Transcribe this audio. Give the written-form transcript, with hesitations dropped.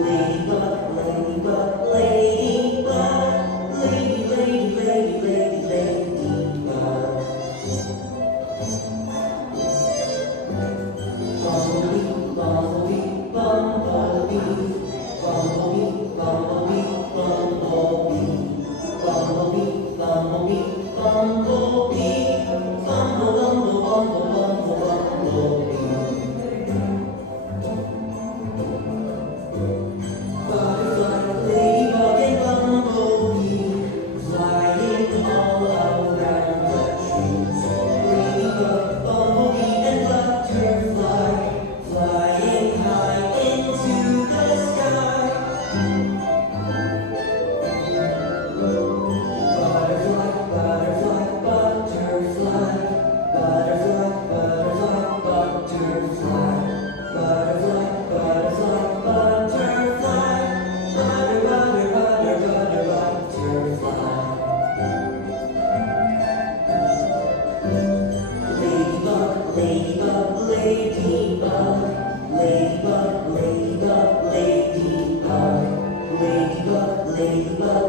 Ladybug, ladybug, ladybug, lady, lady, lady, lady, ladybug. Bumblebee, bumblebee, bumblebee, bumblebee, bumblebee, bumblebee, bumblebee, bumblebee, bumblebee, bumble, bumble, bumble, bumble, bumblebee. Butterfly, ladybug, and bumblebee, flying all around the trees. Ladybug, bumblebee, and butterfly, flying high into the sky. Butterfly, butterfly, butterfly, butterfly, butterfly, butterfly, butterfly, butterfly, butterfly, butter, butter, butter, butter, butterfly. Ladybug, ladybug, ladybug, ladybug, ladybug, ladybug, ladybug, ladybug,